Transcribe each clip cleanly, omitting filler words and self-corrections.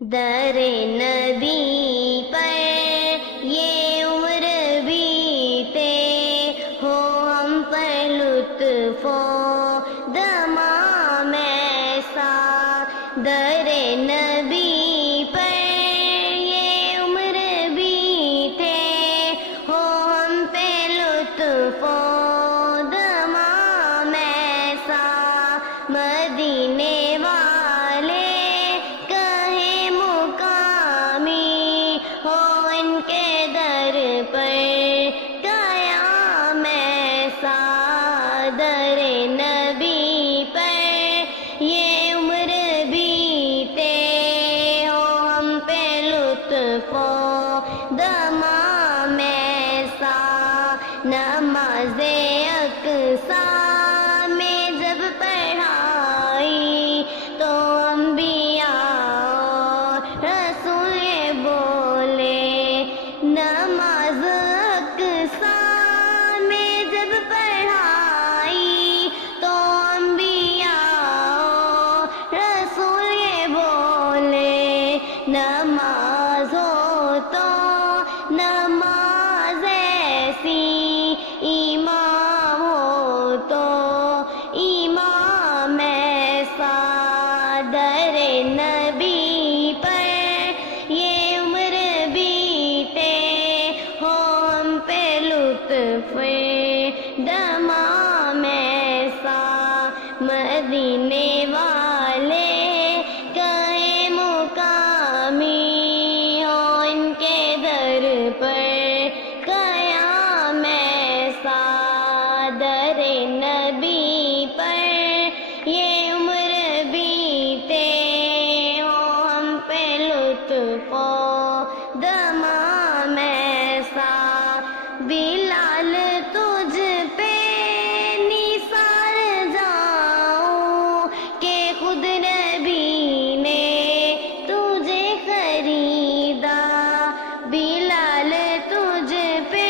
در نبی پر یہ عمر بیتے ہو ہم پر لطف و دمام ایسا در نبی پر یہ عمر بیتے ہو ہم پہ لطف و دمام ایسا مدینے والے کہیں مقامی ہو ان کے در پر قیام ایسا در نبی پر یہ عمر بیتے ہو ہم پہ لطف و دمام ایسا نماز اقصیٰ میں جب پڑھائی تو انبیاء رسول یہ بولے نماز اقصیٰ میں جب پڑھائی تو انبیاء رسول یہ بولے نماز ہو تو نماز ایسی امام ہو تو امام ایسا در نبی پر یہ عمر بیتے ہو ہم پہ لطف دمام ایسا مدینے والے کہیں مقامی ہو ان کے در پر قیام ایسا در نبی پر یہ عمر بیتے ہو ہم پہ لطف و دمام ایسا بلال تجھ پہ نثار جاؤں کہ خود نبی نے تجھے خریدا بلال تجھ پہ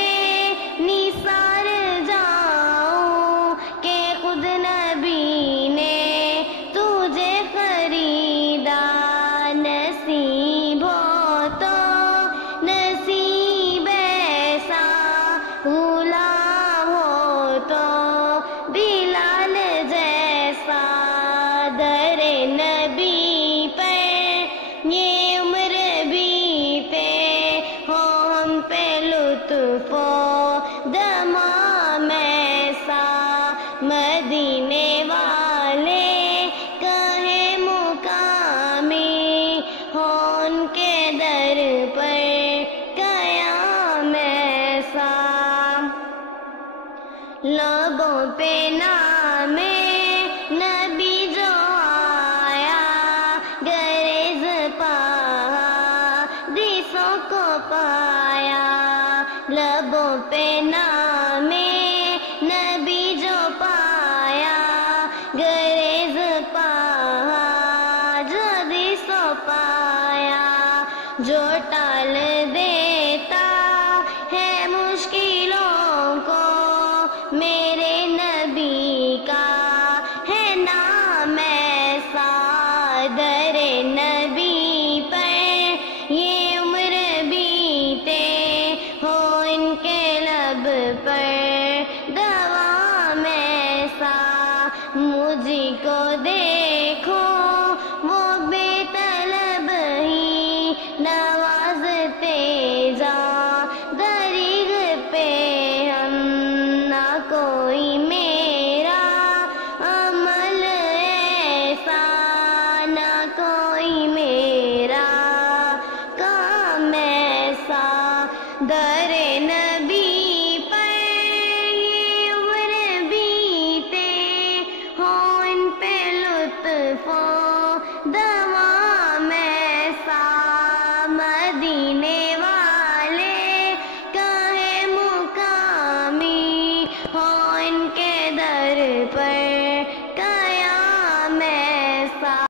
نثار جاؤں کہ خود نبی نے تجھے خریدا نصیب ہو تو نصیب ایسا غلام ہو تو بلال جیسا در نبی پر یہ عمر بیتے ہو ہم پہ لطف و دمام ایسا مدینے والے کہیں مقامی ہو ان کے در پر قیام ایسا لبوں پہ نام نبی جو آیا گریز دیسوں کو پایا لبوں پہ نام نبی جو پایا گریز دیسوں پایا جو ٹال دے